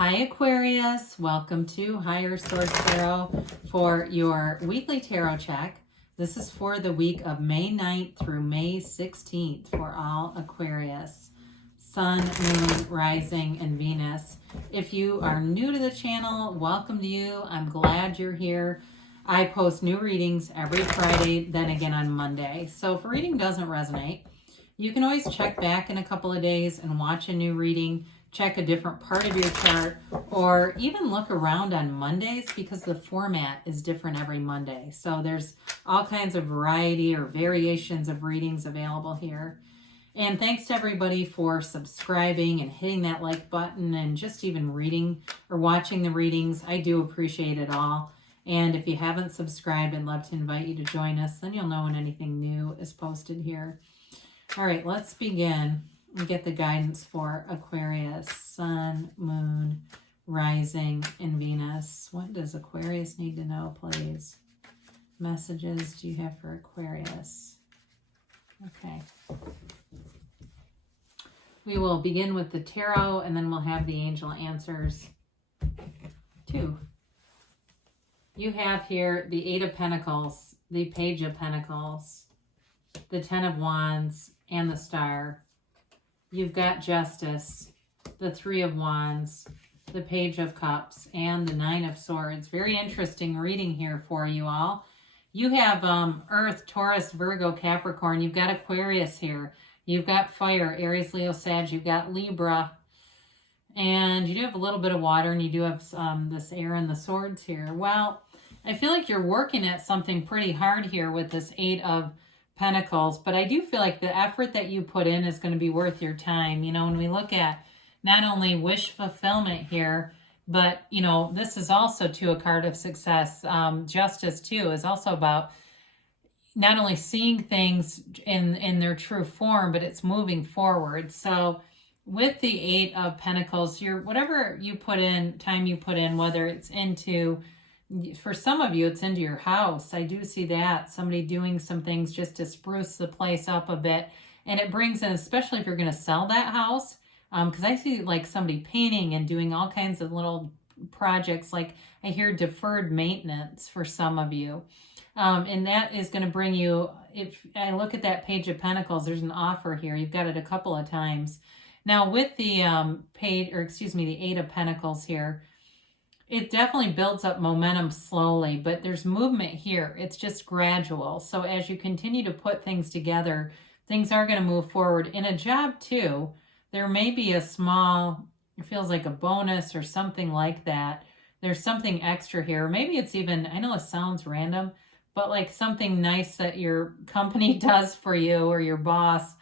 Hi Aquarius, welcome to Higher Source Tarot for your weekly tarot check. This is for the week of May 9th through May 16th for all Aquarius, Sun, Moon, Rising, and Venus. If you are new to the channel, welcome to you. I'm glad you're here. I post new readings every Friday, then again on Monday. So if a reading doesn't resonate, you can always check back in a couple of days and watch a new reading, check a different part of your chart, or even look around on Mondays because the format is different every Monday. So there's all kinds of variety or variations of readings available here. And thanks to everybody for subscribing and hitting that like button and just even reading or watching the readings. I do appreciate it all. And if you haven't subscribed, I'd love to invite you to join us. Then you'll know when anything new is posted here. All right, let's begin and get the guidance for Aquarius, Sun, Moon, Rising, and Venus. What does Aquarius need to know, please? Messages do you have for Aquarius? Okay. We will begin with the tarot, and then we'll have the angel answers too. You have here the Eight of Pentacles, the Page of Pentacles, the Ten of Wands, and the Star. You've got Justice, the Three of Wands, the Page of Cups, and the Nine of Swords. Very interesting reading here for you all. You have Earth, Taurus, Virgo, Capricorn. You've got Aquarius here. You've got Fire, Aries, Leo, Sag. You've got Libra. And you do have a little bit of water, and you do have this air and the swords here. Well, I feel like you're working at something pretty hard here with this Eight of Pentacles, but I do feel like the effort that you put in is going to be worth your time. You know, when we look at not only wish fulfillment here, but, you know, this is also too a card of success. Justice too is also about not only seeing things in their true form, but it's moving forward. So with the Eight of Pentacles, whatever you put in, time you put in, whether it's into, for some of you, it's into your house. I do see that. Somebody doing some things just to spruce the place up a bit. And it brings in, especially if you're going to sell that house, because I see like somebody painting and doing all kinds of little projects. Like I hear deferred maintenance for some of you. And that is going to bring you, if I look at that Page of Pentacles, there's an offer here. You've got it a couple of times. Now with the the Eight of Pentacles here, it definitely builds up momentum slowly, but there's movement here. It's just gradual. So as you continue to put things together, things are going to move forward. In a job too, there may be a small, it feels like a bonus or something like that. There's something extra here. Maybe it's even, I know it sounds random, but like something nice that your company does for you or your boss.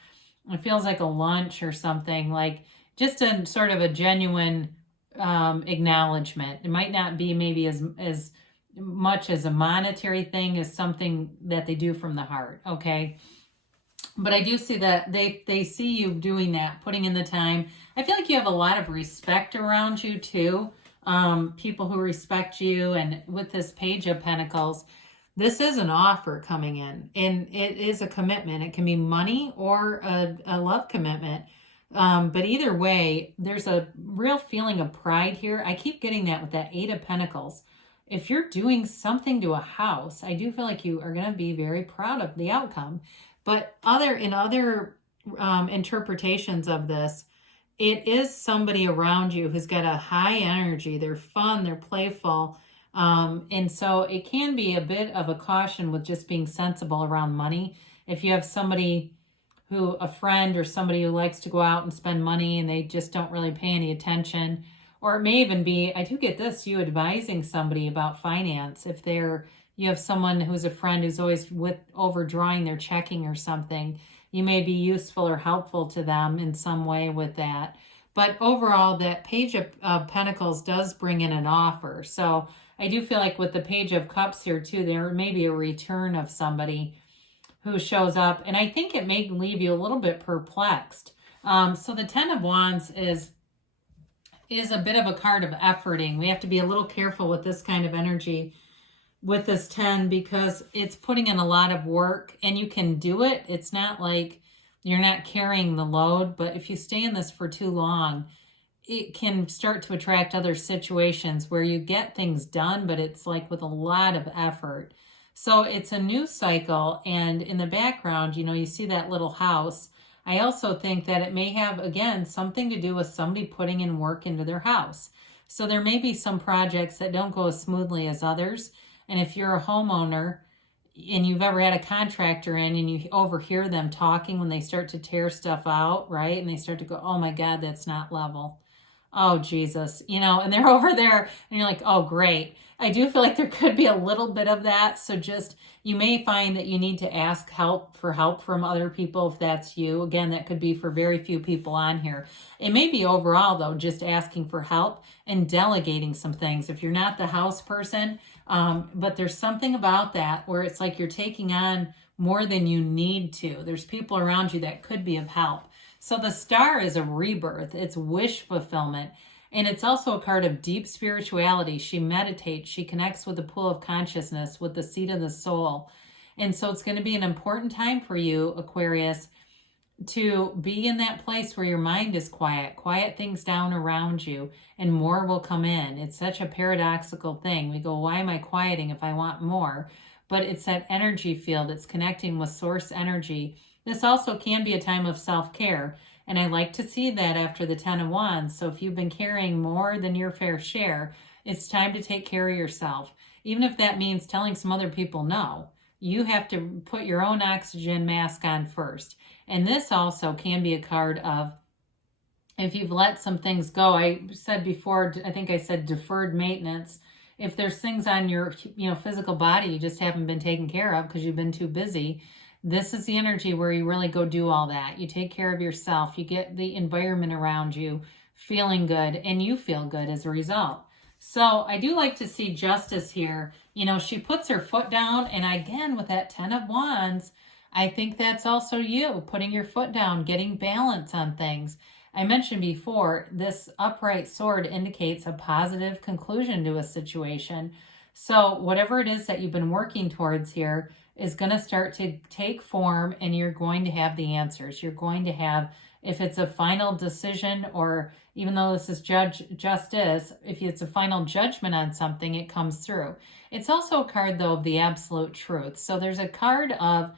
It feels like a lunch or something, like just a sort of a genuine acknowledgement. It might not be maybe as much as a monetary thing as something that they do from the heart, okay? But I do see that they see you doing that, putting in the time. I feel like you have a lot of respect around you too, people who respect you. And with this Page of Pentacles, this is an offer coming in, and it is a commitment. It can be money or a love commitment. But either way, there's a real feeling of pride here. I keep getting that with that Eight of Pentacles. If you're doing something to a house, I do feel like you are going to be very proud of the outcome. But in other interpretations of this, it is somebody around you who's got a high energy. They're fun, they're playful. And so it can be a bit of a caution with just being sensible around money. If you have somebody a friend or somebody who likes to go out and spend money and they just don't really pay any attention. Or it may even be, I do get this, you advising somebody about finance. If you have someone who's a friend who's always overdrawing their checking or something, you may be useful or helpful to them in some way with that. But overall, that Page of Pentacles does bring in an offer. So I do feel like with the Page of Cups here too, there may be a return of somebody who shows up, and I think it may leave you a little bit perplexed. So the Ten of Wands is a bit of a card of efforting. We have to be a little careful with this kind of energy with this 10 because it's putting in a lot of work, and you can do it. It's not like you're not carrying the load, but if you stay in this for too long, it can start to attract other situations where you get things done, but it's like with a lot of effort. So it's a new cycle. And in the background, you know, you see that little house. I also think that it may have, again, something to do with somebody putting in work into their house. So there may be some projects that don't go as smoothly as others. And if you're a homeowner and you've ever had a contractor in and you overhear them talking when they start to tear stuff out, right? And they start to go, oh my God, that's not level. Oh, Jesus, you know, and they're over there and you're like, oh, great. I do feel like there could be a little bit of that. So just, you may find that you need to ask help from other people if that's you. Again, that could be for very few people on here. It may be overall, though, just asking for help and delegating some things. If you're not the house person, but there's something about that where it's like you're taking on more than you need to. There's people around you that could be of help. So the star is a rebirth. It's wish fulfillment. And it's also a card of deep spirituality. She meditates. She connects with the pool of consciousness, with the seat of the soul. And so it's going to be an important time for you, Aquarius, to be in that place where your mind is quiet. Quiet things down around you and more will come in. It's such a paradoxical thing. We go, why am I quieting if I want more? But it's that energy field. It's connecting with source energy. This also can be a time of self-care. And I like to see that after the 10 of Wands. So if you've been carrying more than your fair share, it's time to take care of yourself. Even if that means telling some other people no. You have to put your own oxygen mask on first. And this also can be a card of, if you've let some things go, I said before, I think I said deferred maintenance. If there's things on your physical body you just haven't been taken care of because you've been too busy, this is the energy where you really go do all that. You take care of yourself. You get the environment around you feeling good, and you feel good as a result. So I do like to see justice here. You know, she puts her foot down, and again, with that 10 of Wands, I think that's also you putting your foot down, getting balance on things. I mentioned before, this upright sword indicates a positive conclusion to a situation. So whatever it is that you've been working towards here is going to start to take form, and you're going to have the answers. You're going to have, if it's a final decision, or even though this is justice, if it's a final judgment on something, it comes through. It's also a card, though, of the absolute truth. So there's a card of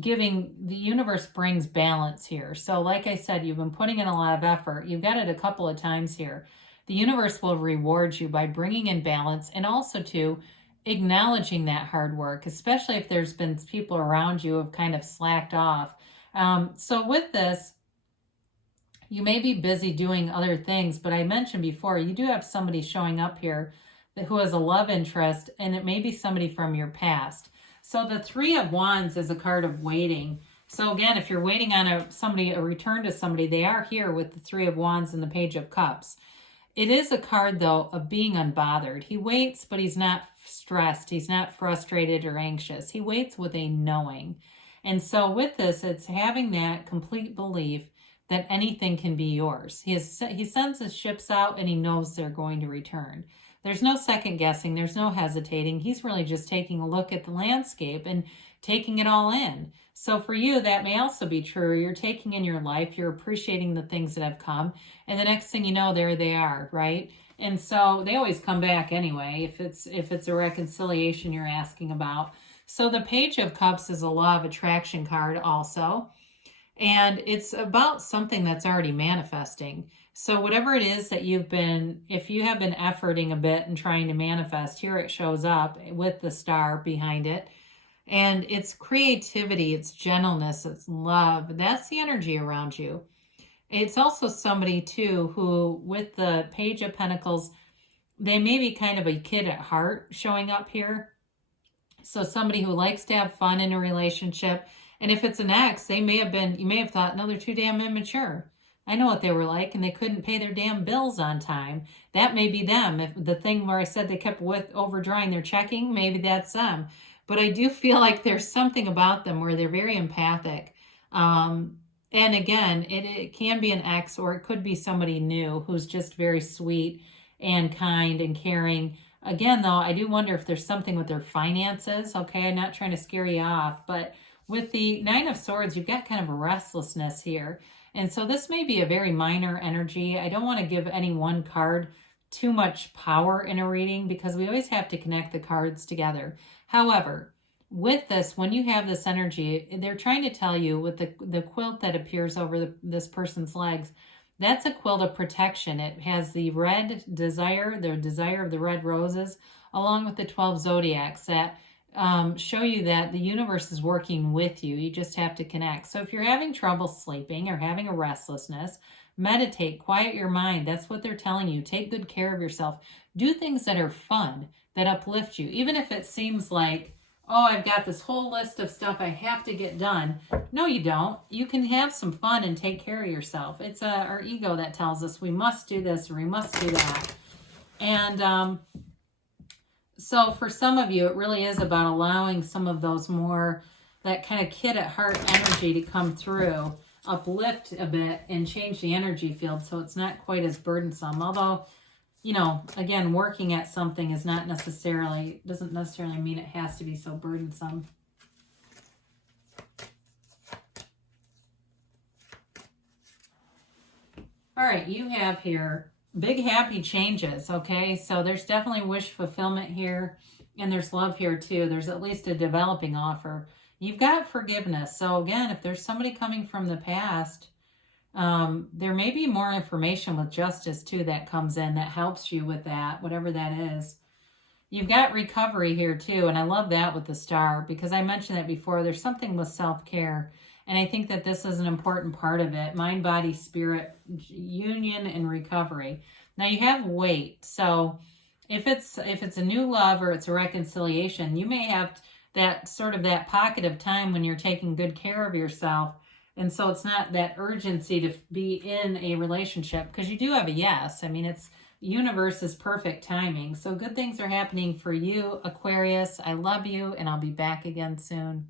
giving, the universe brings balance here. So like I said, you've been putting in a lot of effort. You've got it a couple of times here. The universe will reward you by bringing in balance, and also to acknowledging that hard work, especially if there's been people around you who have kind of slacked off. So with this, you may be busy doing other things, but I mentioned before, you do have somebody showing up here who has a love interest, and it may be somebody from your past. So the 3 of Wands is a card of waiting. So again, if you're waiting on a return to somebody, they are here with the 3 of Wands and the Page of Cups. It is a card, though, of being unbothered. He waits, but he's not stressed. He's not frustrated or anxious. He waits with a knowing. And so with this, it's having that complete belief that anything can be yours. He sends his ships out, and he knows they're going to return. There's no second guessing. There's no hesitating. He's really just taking a look at the landscape and taking it all in. So for you, that may also be true. You're taking in your life. You're appreciating the things that have come. And the next thing you know, there they are, right? And so they always come back anyway, if it's a reconciliation you're asking about. So the Page of Cups is a law of attraction card also. And it's about something that's already manifesting. So whatever it is that if you have been efforting a bit and trying to manifest, here it shows up with the star behind it. And it's creativity, it's gentleness, it's love. That's the energy around you. It's also somebody, too, who, with the Page of Pentacles, they may be kind of a kid at heart showing up here. So somebody who likes to have fun in a relationship. And if it's an ex, you may have thought, no, they're too damn immature. I know what they were like, and they couldn't pay their damn bills on time. That may be them. If the thing where I said they kept overdrawing their checking, maybe that's them. But I do feel like there's something about them where they're very empathic. And again, it can be an ex, or it could be somebody new who's just very sweet and kind and caring. Again, though, I do wonder if there's something with their finances. Okay, I'm not trying to scare you off, but with the 9 of Swords, you've got kind of a restlessness here. And so this may be a very minor energy. I don't want to give any one card too much power in a reading because we always have to connect the cards together. However, with this, when you have this energy, they're trying to tell you with the quilt that appears over this person's legs, that's a quilt of protection. It has the red desire, the desire of the red roses, along with the 12 zodiacs that show you that the universe is working with you. You just have to connect. So if you're having trouble sleeping or having a restlessness, meditate, quiet your mind. That's what they're telling you. Take good care of yourself. Do things that are fun, that uplift you. Even if it seems like, oh, I've got this whole list of stuff I have to get done. No, you don't. You can have some fun and take care of yourself. It's our ego that tells us we must do this or we must do that. And so for some of you, it really is about allowing some of those more, that kind of kid at heart energy to come through, uplift a bit and change the energy field so it's not quite as burdensome. Although, you know, again, working at something is not necessarily, doesn't necessarily mean it has to be so burdensome. All right, you have here big happy changes, okay? So there's definitely wish fulfillment here, and there's love here too. There's at least a developing offer. You've got forgiveness. So again, if there's somebody coming from the past, there may be more information with justice too that comes in that helps you with that, whatever that is. You've got recovery here too, and I love that with the star because I mentioned that before. There's something with self-care, and I think that this is an important part of it. Mind, body, spirit, union, and recovery. Now you have weight. So if it's a new love or it's a reconciliation, you may have that sort of that pocket of time when you're taking good care of yourself. And so it's not that urgency to be in a relationship because you do have a yes. I mean, it's universe's perfect timing. So good things are happening for you, Aquarius. I love you, and I'll be back again soon.